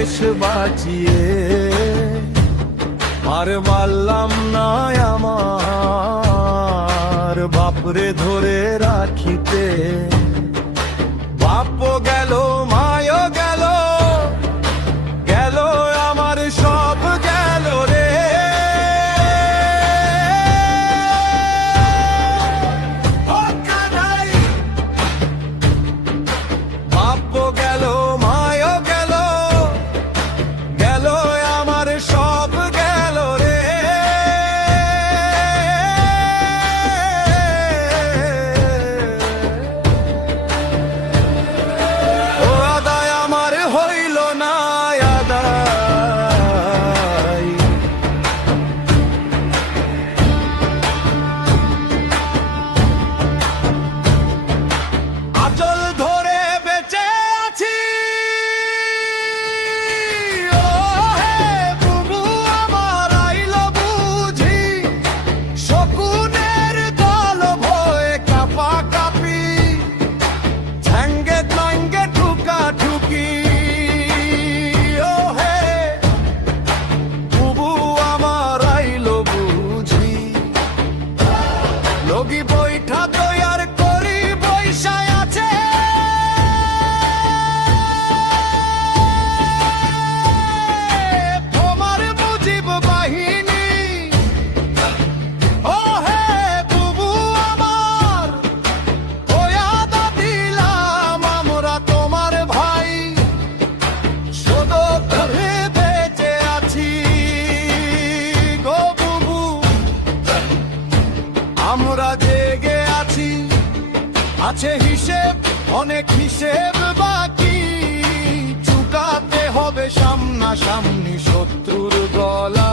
দেশ বাঁচিয়ে আর মারলাম না আমার বাপরে ধরে রাখিতে। বাপও গেল, মায়ও গেল, গেল আমার সব গেল রে। বাপও গেল, মায়ও গেল, গেল আমার সব গেল রে। ও আদায় আমার হইল না আদায়, আঁচল ধরে বেঁচে আছি। ও হে বুবু আমার আইল বুঝি, শকুনের দল ভয়ে কাপা কাপি, ঝাঙ্গে তাঙ্গে ঠুকা ঠুকি। ও হে বুবু আমার আইল বুঝি, লগি বৈঠা তৈয়ার করি বৈশায় আছে। তোমার মুজিব বাহিনী, ও হে বুবু আমার ওয়াদা দিলাম আমরা তোমার ভাই, শুধু ধরে বেঁচে আছি গো বুবু, আমরা জেগে আছি। আছে হিসেব, অনেক হিসেব বাকি, চুকাতে হবে সামনাসামনি শত্রুর গলা।